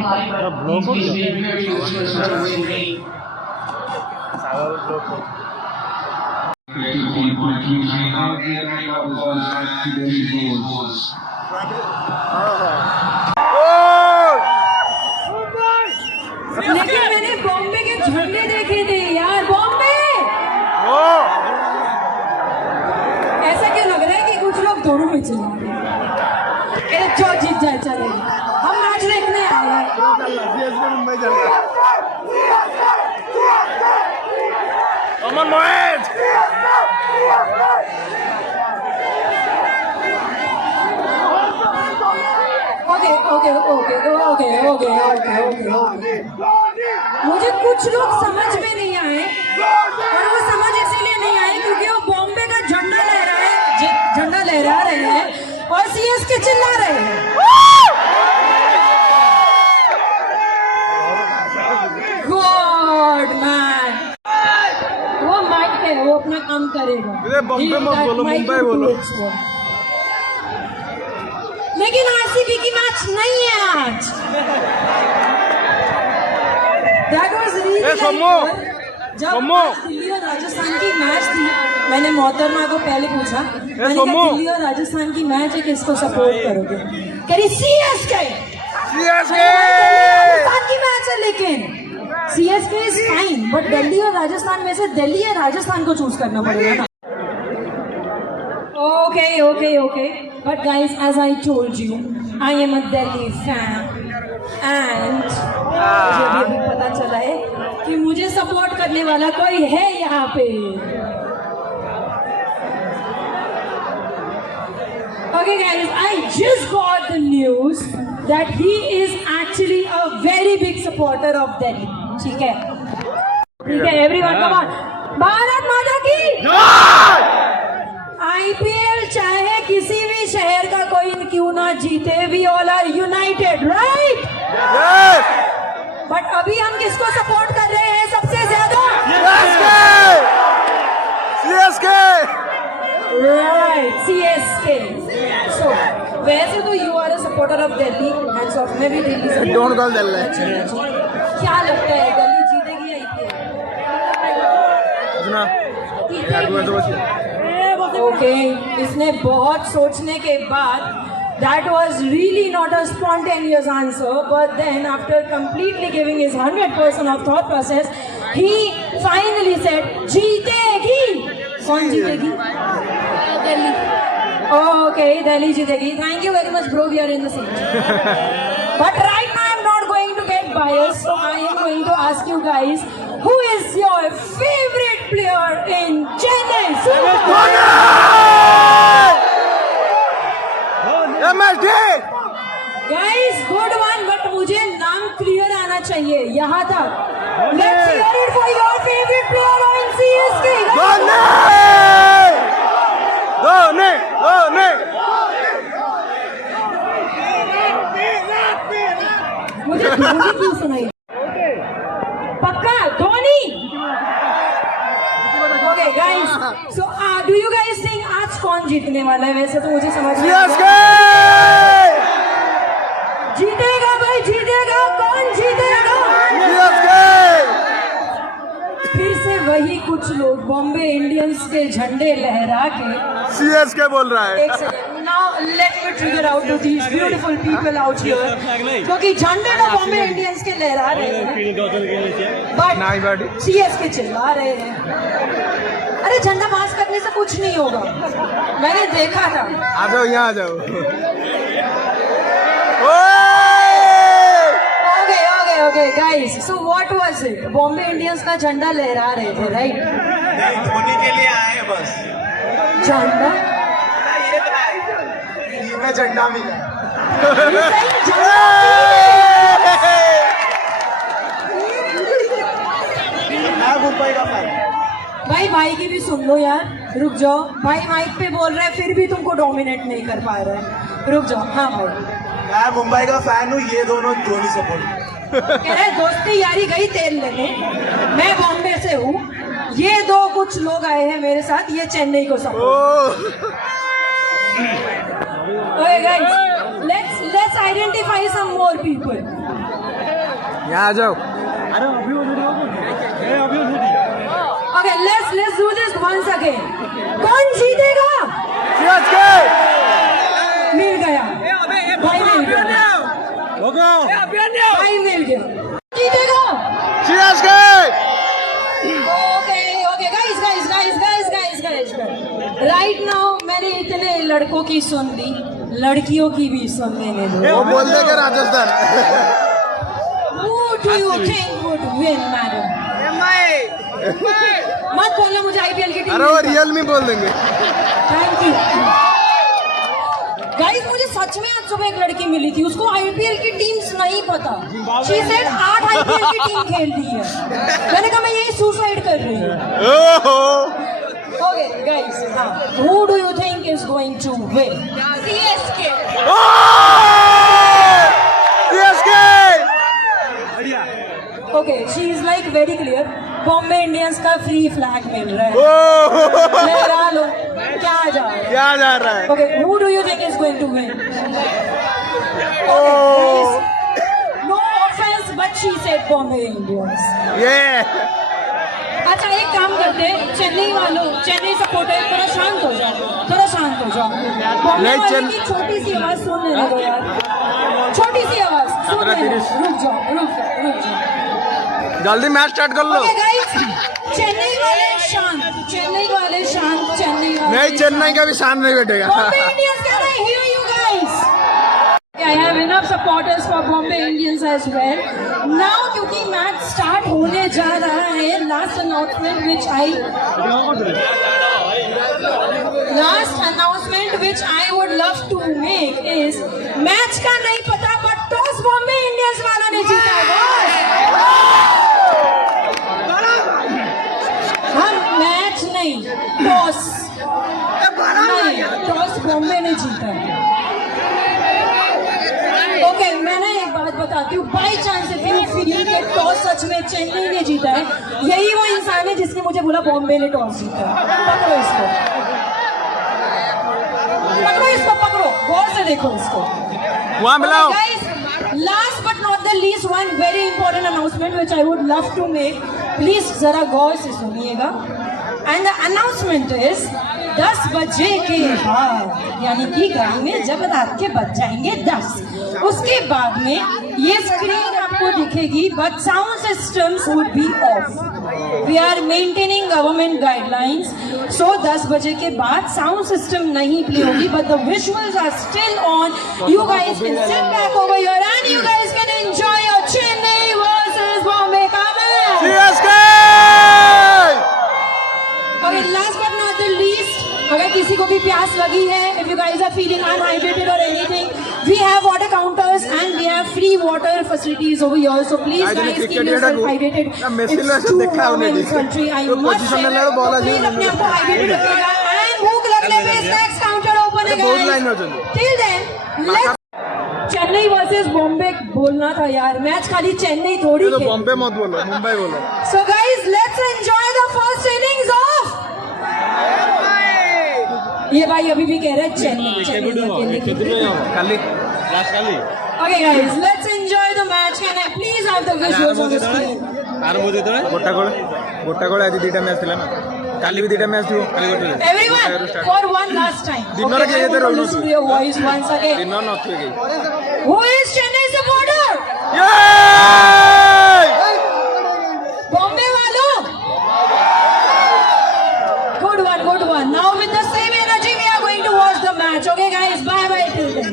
ब्लॉक हो लेकिन मैंने बॉम्बे के झंडे देखे थे यार। बॉम्बे ऐसा क्यों लग रहा है कि कुछ लोग दोनों में चले गए? जो जीत जाए चले, हम मैच देखने आए हैं। अमन मोहित ओके। मुझे कुछ लोग समझ में नहीं आए, और वो समझ इसीलिए नहीं आए क्योंकि वो बॉम्बे का झंडा लहरा रहे हैं और सीएसके चिल्ला रहे हैं। गॉड मैन, वो माइक है, वो अपना काम करेगा। बॉम्बे मत बोलो, मुंबई बोलो। लेकिन आरसीबी की मैच नहीं है आज। That was really जब दिल्ली और राजस्थान की मैच थी, मैंने मोहतरमा को पहले पूछा, मैंने कहा दिल्ली और राजस्थान की मैच है, किसको सपोर्ट करोगे? कह रही सीएसके। राजस्थान की मैच है, लेकिन CSK is fine, but Delhi और राजस्थान में से दिल्ली या राजस्थान को चूज करना पड़ेगा ना। Okay. But guys, as I told you, I am a Delhi fan, and मुझे अभी पता चला है कि मुझे सपोर्ट करने वाला कोई है यहाँ पे। Okay guys, I just got the news that he is actually a very big supporter of Delhi. ठीक है, everyone come on, भारत माता की आईपीएल चाहे किसी भी शहर का कोई क्यों ना जीते, we all are united, right? But अभी हम किसको सपोर्ट कर रहे हैं सबसे ज्यादा? सीएसके। Right, CSK. सो वैसे तो you are a supporter of Delhi, hats off. मैं भी दिल्ली से। Don't call Delhi. क्या लगता है, दिल्ली जीतेगी आईपीएल? ओके, इसने बहुत सोचने के बाद, that was really not a spontaneous answer, but then after completely giving his 100% of thought process, he finally said, जीतेगी। कौन जीतेगी? दिल्ली। Okay, Delhi जीतेगी। Thank you very much, bro. We are in the same. But right now I'm not going to get biased, so I am going to ask you guys, who is your favorite player in Chennai Super Kings? MSD! Guys, good one, but मुझे नाम क्लियर आना चाहिए यहाँ तक। Let's hear it for your favorite player in CSK. Dhoni! मुझे धोनी क्यों सुनाई? पक्का Dhoni. Okay guys, so do you guys think आज कौन जीतने वाला है? वैसे तो मुझे समझ नहीं आ रहा। जीतेगा भाई, जीतेगा। कौन जीतेगा? फिर से वही कुछ लोग बॉम्बे इंडियंस के झंडे लहरा के सीएसके बोल रहा है। एक second, now let me trigger out to these beautiful people out here, क्योंकि झंडे तो बॉम्बे इंडियंस के लहरा रहे हैं, बट सीएसके चिल्ला रहे हैं। अरे झंडा पास करने से कुछ नहीं होगा, मैंने देखा था। आ जाओ, यहाँ आ जाओ। Okay, guys. So what was it? Bombay इंडियंस का झंडा लहरा रहे थे, राइट? धोनी के लिए आए बस। झंडा? में झंडा मिला। मुंबई का फैन। भाई की भी सुन लो यार, रुक जाओ। भाई माइक पे बोल रहा है, फिर भी तुमको डोमिनेट नहीं कर पा रहा है, रुक जाओ। हाँ भाई, मैं मुंबई का फैन हूँ, ये दोनों धोनी सपोर्ट। कह रहे दोस्ती यारी गई तेल लेने, मैं बॉम्बे से हूँ, ये दो कुछ लोग आए हैं मेरे साथ, ये चेन्नई को support. Okay guys, let's identify some more people. यहाँ आ जाओ. Okay, let's do this once again. कौन जीतेगा? CSK. मिल गया. भाई मिल गया. भाई मिल गया. जीतेगा? CSK. Okay, guys. Right now मैंने इतने लड़कों की सुन ली, लड़कियों की भी सुन लेने दो. वो बोल देगा Rajasthan. Who do you think would win, madam? मत बोलना मुझे IPL की टीम. अरे वो रियल में बोल देंगे. Thank you. गाइस मुझे सच में आज सुबह एक लड़की मिली थी, उसको IPL की टीम्स नहीं पता. She said 8 IPL की टीम खेलती है. मैंने कहा मैं यही सुसाइड कर रही हूँ. Okay, guys, who do you think is going to win? CSK. CSK. Okay, she is like very clear. Bombay इंडियंस का फ्री फ्लैग मिल रहा है. लहरा लो. क्या जा रहा है? क्या जा रहा है? Okay, who do you think is going to win? No offense, but she said Bombay Indians. Yeah. अच्छा एक काम करते हैं, चेन्नई वालों, चेन्नई सपोर्टर थोड़ा शांत हो जाओ. बॉम्बे वालों की छोटी सी आवाज सुन लेने दो यार. छोटी सी आवाज सुन लेने. रुक जाओ. जल्दी मैच स्टार्ट कर लो. Okay, guys, चेन्नई वाले शांत. नहीं, चेन्नई का भी शान नहीं बैठेगा. Bombay Indians, can I hear you guys? I have enough supporters for Bombay Indians as well. Now क्योंकि मैच स्टार्ट होने जा रहा है, last announcement which I would love to make is match का नहीं पता but टॉस बॉम्बे इंडियंस वालों ने जीता है. हम मैच नहीं, टॉस बॉम्बे ने जीता है. ओके, मैं एक बात बताती हूँ. By chance if you feel कि टॉस सच में चेन्नई ने जीता है, यही वो इंसान है जिसने मुझे बोला बॉम्बे ने टॉस जीता है. पकड़ो, गौर से देखो इसको. वहाँ मिलाओ. Last but not the least, one very important announcement which I would love to make. Please जरा गौर से सुनिएगा. And the announcement is 10 बजे के बाद, यानी कि गाड़ी में जब रात के बज जाएंगे 10, उसके बाद में ये स्क्रीन आपको दिखेगी but sound systems would be off. We are maintaining government guidelines, so 10 बजे के बाद sound system नहीं play होगी but the visuals are still on. You guys can sit back over here and you guys can enjoy your Chennai versus Bombay match. CSK. Okay, last but not the least, अगर किसी को भी प्यास लगी है, if you guys are feeling unhydrated or anything, we have water counters and we have free water facilities over here. So please guys keep yourself hydrated. It's too warm in this country. I must say that. Please अपने आप को hydrated रखिएगा. And भूख लगने पे snacks counter open है guys. Till then, let's. Chennai वर्सेस बॉम्बे बोलना था यार. मैच खाली चेन्नई थोड़ी है. बॉम्बे मत बोलो, मुंबई बोलो. So guys, let's enjoy the first innings of. ये भाई अभी भी कह रहे हैं Chennai. Okay guys, let's enjoy the match. Can I please have the visuals on the screen? ଗୋଟାକଳେ ଆଜି ଦିଟା ମ୍ୟାଚ୍ ଥିଲା ନା, କାଲି ବି ଦିଟା ମ୍ୟାଚ୍ ଥିବ. Everyone, for one last time. ଦିନରେ କେହି ଏତେ Okay, listen to your voice once again. ଦିନ ନଥିବେ କେହି. Who is Chennai supporter? Bombay वालों. Good one. Now with the same energy, we are going to watch the match. Okay guys, bye till then.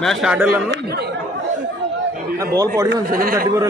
Match start है बॉल पड़ी 7:34 है